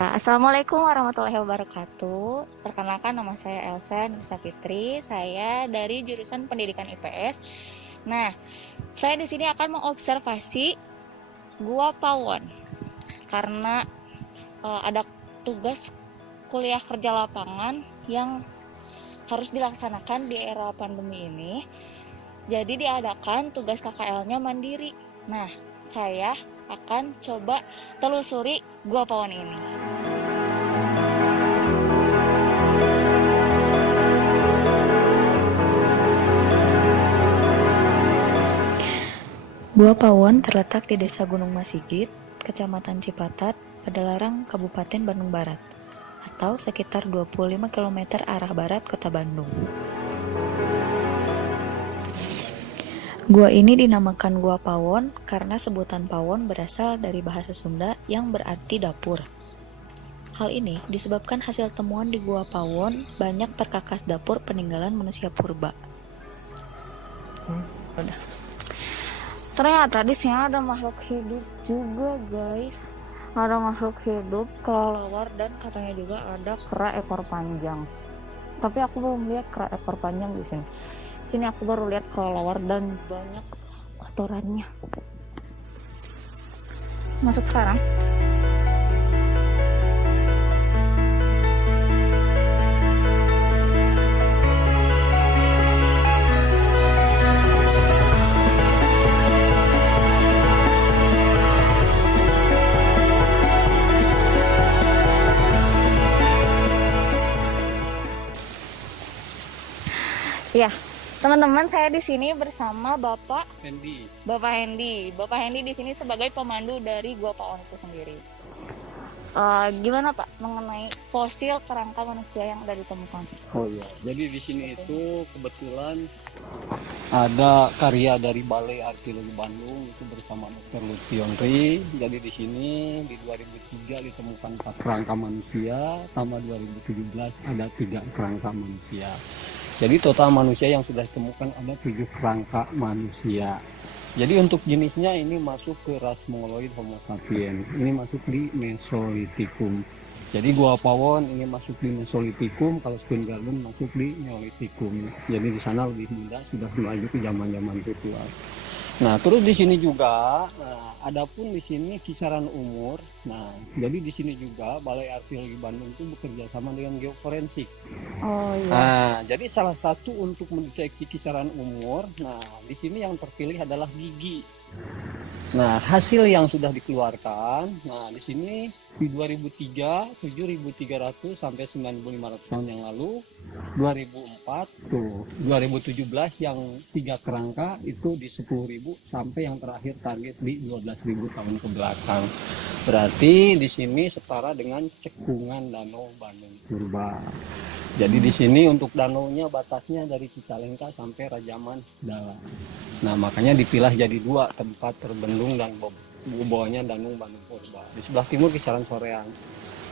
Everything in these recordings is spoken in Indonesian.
Assalamualaikum warahmatullahi wabarakatuh. Perkenalkan, nama saya Elsa Nisa Fitri. Saya dari jurusan Pendidikan IPS. Nah, saya di sini akan mengobservasi Gua Pawon karena ada tugas kuliah kerja lapangan yang harus dilaksanakan di era pandemi ini. Jadi diadakan tugas KKL-nya mandiri. Nah, saya akan coba telusuri Gua Pawon ini. Gua Pawon terletak di Desa Gunung Masigit, Kecamatan Cipatat, Padalarang, Kabupaten Bandung Barat, atau sekitar 25 km arah barat Kota Bandung. Gua ini dinamakan Gua Pawon karena sebutan Pawon berasal dari bahasa Sunda yang berarti dapur. Hal ini disebabkan hasil temuan di Gua Pawon banyak perkakas dapur peninggalan manusia purba. Ternyata di sini ada makhluk hidup juga, guys. Ada makhluk hidup kelelawar dan katanya juga ada kera ekor panjang. Tapi aku belum lihat kera ekor panjang di sini. Sini aku baru lihat kelelawar dan banyak kotorannya. Masuk sekarang. Ya, teman-teman, saya di sini bersama Bapak Hendy. Bapak Hendy di sini sebagai pemandu dari Gua Pawon itu sendiri. Gimana Pak mengenai fosil kerangka manusia yang ada ditemukan? Oh iya, jadi di sini itu kebetulan ada karya dari Balai Arkeologi Bandung itu bersama Dr. Lutfi Yonri. Jadi di sini di 2003 ditemukan 4 kerangka manusia, sama 2017 ada 3 kerangka manusia. Jadi total manusia yang sudah ditemukan ada 7 kerangka manusia. Jadi untuk jenisnya ini masuk ke ras Mongoloid Homo sapiens. Ini masuk di Mesolitikum. Jadi Gua Pawon ini masuk di Mesolitikum, kalau Stone Garden masuk di Neolitikum. Jadi di sana lebih muda, sudah menuju ke zaman-zaman ritual. Nah, terus di sini juga, adapun di sini kisaran umur. Nah, jadi di sini juga Balai Arkeologi Bandung itu bekerja sama dengan geoforensik. Oh iya. Nah, jadi salah satu untuk mendeteksi kisaran umur, nah di sini yang terpilih adalah gigi. Nah, hasil yang sudah dikeluarkan, nah di sini di 2003 7.300 sampai 9.500 tahun yang lalu, 2004 tuh, 2017 yang 3 kerangka itu di 10.000 sampai yang terakhir target di 12.000 tahun ke belakang. Berarti di sini setara dengan cekungan Danau Bandung Purba. Jadi di sini untuk danaunya batasnya dari Cicalengka sampai Rajaman Dalam. Nah, makanya dipilah jadi 2 tempat terbendung dan bawahnya Danau Bandung Purba. Di sebelah timur kisaran Soreang,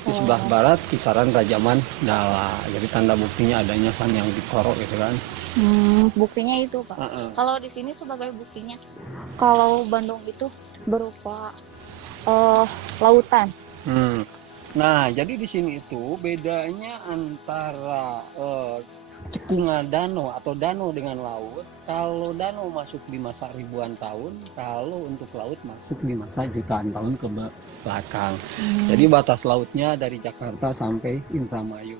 di sebelah barat kisaran Rajaman Dala. Jadi tanda buktinya adanya San yang Dikoro gitu kan. Buktinya itu Pak. Kalau di sini sebagai buktinya, kalau Bandung itu berupa lautan. Nah, jadi di sini itu bedanya antara cekungan danau atau danau dengan laut. Kalau danau masuk di masa ribuan tahun, kalau untuk laut masuk di masa jutaan tahun ke belakang. Jadi batas lautnya dari Jakarta sampai Indramayu.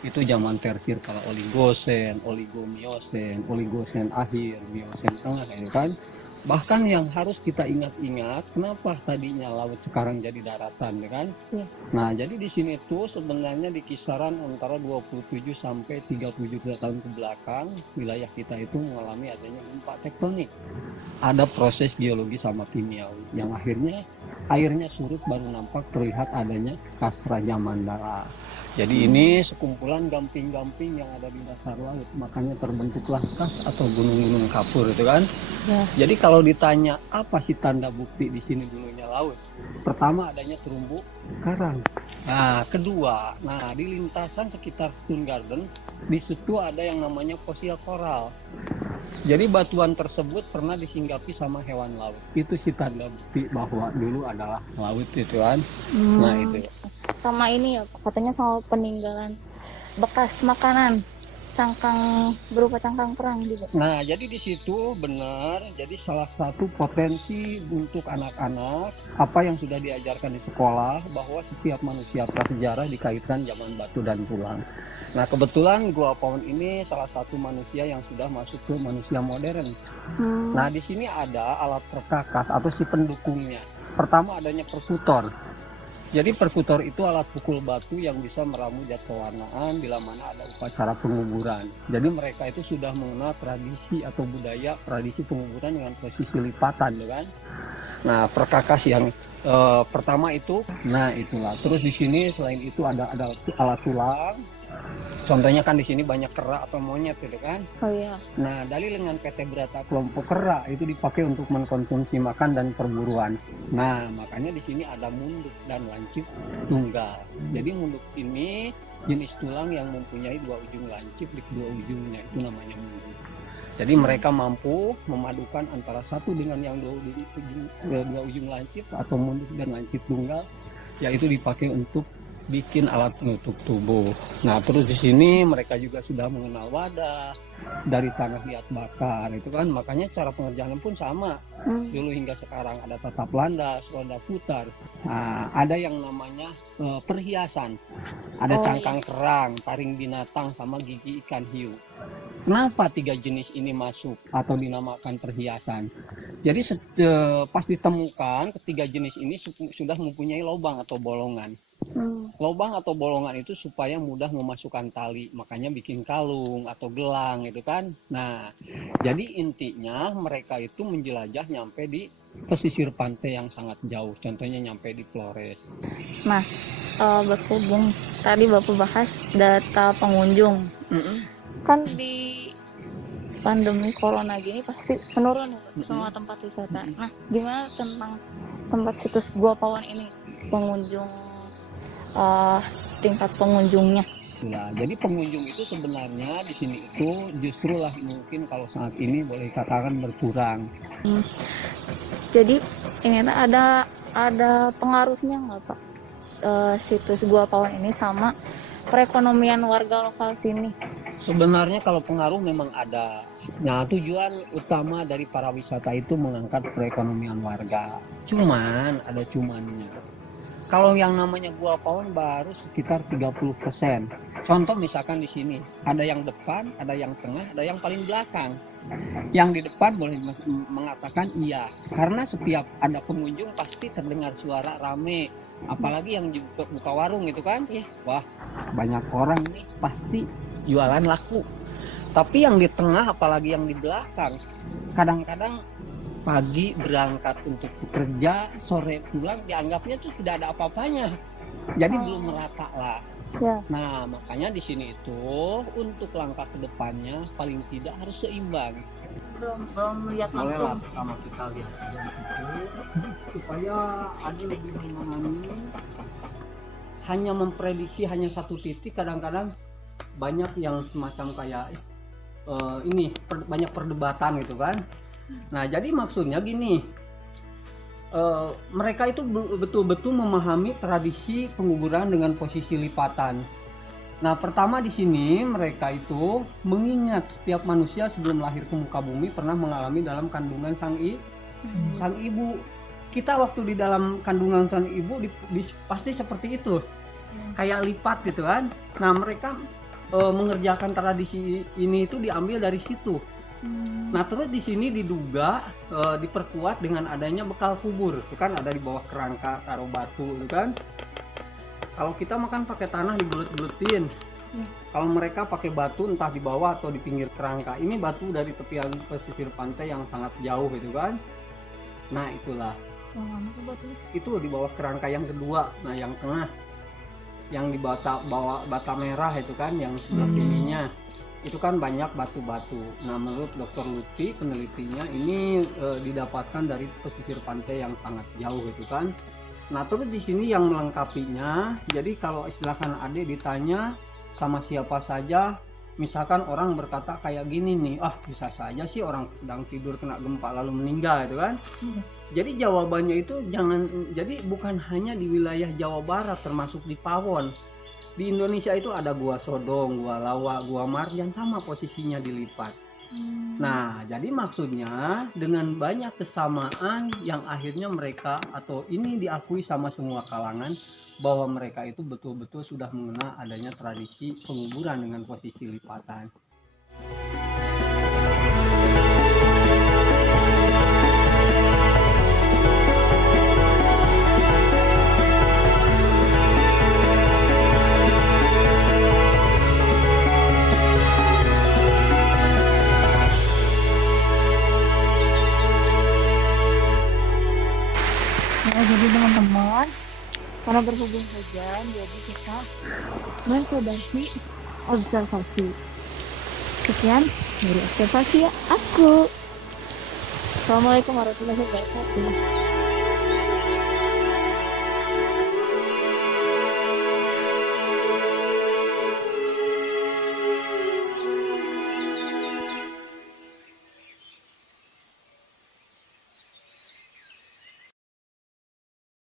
Itu zaman tersir kala Oligosen, Oligomiosen, Oligosen akhir, Miosen tengah gitu kan. Bahkan yang harus kita ingat-ingat, kenapa tadinya laut sekarang jadi daratan, ya kan? Ya. Nah, jadi di sini tuh sebenarnya di kisaran antara 27 sampai 30 juta tahun ke belakang, wilayah kita itu mengalami adanya gempa tektonik. Ada proses geologi sama kimiawi yang akhirnya airnya surut baru nampak terlihat adanya kas Raja Mandala. Jadi ini sekumpulan gamping-gamping yang ada di dasar laut, makanya terbentuklah kas atau gunung-gunung kapur itu kan. Ya. Jadi kalau ditanya apa sih tanda bukti di sini dulunya laut? Pertama adanya terumbu karang. Nah, kedua, di lintasan sekitar Stone Garden di situ ada yang namanya fosil koral. Jadi batuan tersebut pernah disinggapi sama hewan laut. Itu sih tanda bukti bahwa dulu adalah laut itu kan. Nah itu. Sama ini ya, katanya sama peninggalan bekas makanan, berupa cangkang perang juga. Nah, jadi di situ benar. Jadi salah satu potensi untuk anak-anak apa yang sudah diajarkan di sekolah bahwa setiap manusia prasejarah dikaitkan zaman batu dan tulang. Nah, kebetulan Gua Pawon ini salah satu manusia yang sudah masuk ke manusia modern. Nah, di sini ada alat perkakas atau si pendukungnya. Pertama adanya perkutor. Jadi perkutor itu alat pukul batu yang bisa meramu zat pewarnaan bila mana ada upacara penguburan. Jadi mereka itu sudah mengenal tradisi atau budaya tradisi penguburan dengan posisi lipatan, kan? Nah, perkakas yang pertama itu, nah itulah. Terus di sini selain itu ada alat tulang. Contohnya kan di sini banyak kera atau monyet gitu kan. Oh iya. Nah, dalil dengan PT Brata kelompok kera itu dipakai untuk mengkonsumsi makan dan perburuan. Nah, makanya di sini ada munduk dan lancip tunggal. Jadi munduk ini jenis tulang yang mempunyai dua ujung lancip di kedua ujungnya, itu namanya munduk. Jadi mereka mampu memadukan antara satu dengan yang dua ujung lancip atau munduk dan lancip tunggal, yaitu dipakai untuk bikin alat penutup tubuh. Nah, terus di sini mereka juga sudah mengenal wadah dari tanah liat bakar itu kan, makanya cara pengerjaan pun sama. Dulu hingga sekarang ada tatap landas, roda putar. Nah, ada yang namanya perhiasan. Ada cangkang kerang, taring binatang sama gigi ikan hiu. Kenapa 3 jenis ini masuk atau dinamakan perhiasan? Jadi pas ditemukan ketiga jenis ini sudah mempunyai lubang atau bolongan. Lubang atau bolongan itu supaya mudah memasukkan tali, makanya bikin kalung atau gelang itu kan. Nah, jadi intinya mereka itu menjelajah nyampe di pesisir pantai yang sangat jauh, contohnya nyampe di Flores. Nah, berhubung tadi Bapak bahas data pengunjung, kan di pandemi corona gini pasti menurun ya semua tempat wisata. Nah, gimana tentang tempat situs Gua Pawon ini, pengunjung, tingkat pengunjungnya? Nah, jadi pengunjung itu sebenarnya di sini itu justru lah mungkin kalau saat ini boleh katakan berkurang. Jadi ini ada pengaruhnya nggak Pak, situs Gua Pawon ini sama perekonomian warga lokal sini? Sebenarnya kalau pengaruh memang ada. Nah, tujuan utama dari para wisata itu mengangkat perekonomian warga. Cuman ada cumannya. Kalau yang namanya Gua Pawon baru sekitar 30%. Contoh misalkan di sini ada yang depan, ada yang tengah, ada yang paling belakang. Yang di depan boleh mengatakan iya, karena setiap ada pengunjung pasti terdengar suara rame. Apalagi yang buka warung gitu kan, wah banyak orang nih pasti jualan laku. Tapi yang di tengah apalagi yang di belakang, kadang-kadang pagi berangkat untuk bekerja, sore pulang, dianggapnya tuh tidak ada apa-apanya. Jadi belum merata lah. Ya. Nah, makanya di sini itu untuk langkah ke depannya paling tidak harus seimbang. Belum lihat Boleh lah langsung. pertama kita lihat aja di situ supaya ada lebih memahami. Hanya memprediksi hanya satu titik, kadang-kadang banyak yang semacam kayak banyak perdebatan gitu kan. Nah, jadi maksudnya gini, mereka itu betul-betul memahami tradisi penguburan dengan posisi lipatan. Nah, pertama di sini mereka itu mengingat setiap manusia sebelum lahir ke muka bumi pernah mengalami dalam kandungan sang ibu. Kita waktu di dalam kandungan sang ibu pasti seperti itu, kayak lipat gitu kan. Nah, mereka mengerjakan tradisi ini itu diambil dari situ. Nah, terus di sini diduga diperkuat dengan adanya bekal kubur, itu kan ada di bawah kerangka taruh batu, itu kan. Kalau kita makan pakai tanah dibulet-buletin. Kalau mereka pakai batu entah di bawah atau di pinggir kerangka. Ini batu dari tepian pesisir pantai yang sangat jauh gitu kan. Nah, itulah. Itu di bawah kerangka yang kedua. Nah, yang tengah yang di bawah bata merah itu kan yang sebelah sininya. Itu kan banyak batu-batu. Nah, menurut Dr. Lutfi penelitinya ini didapatkan dari pesisir pantai yang sangat jauh gitu kan. Nah, terus di sini yang melengkapinya, jadi kalau istilahkan adik ditanya sama siapa saja Misalkan orang berkata kayak gini nih, ah bisa saja sih orang sedang tidur kena gempa lalu meninggal itu kan. Jadi jawabannya itu jadi bukan hanya di wilayah Jawa Barat termasuk di Pawon. Di Indonesia itu ada Gua Sodong, Gua Lawa, Gua Marjan sama posisinya dilipat. Nah, jadi maksudnya dengan banyak kesamaan yang akhirnya mereka atau ini diakui sama semua kalangan bahwa mereka itu betul-betul sudah mengenal adanya tradisi penguburan dengan posisi lipatan. Nah, jadi teman-teman, karena berhubung hujan, jadi kita mensobasi observasi. Sekian dari observasi aku. Assalamualaikum warahmatullahi wabarakatuh.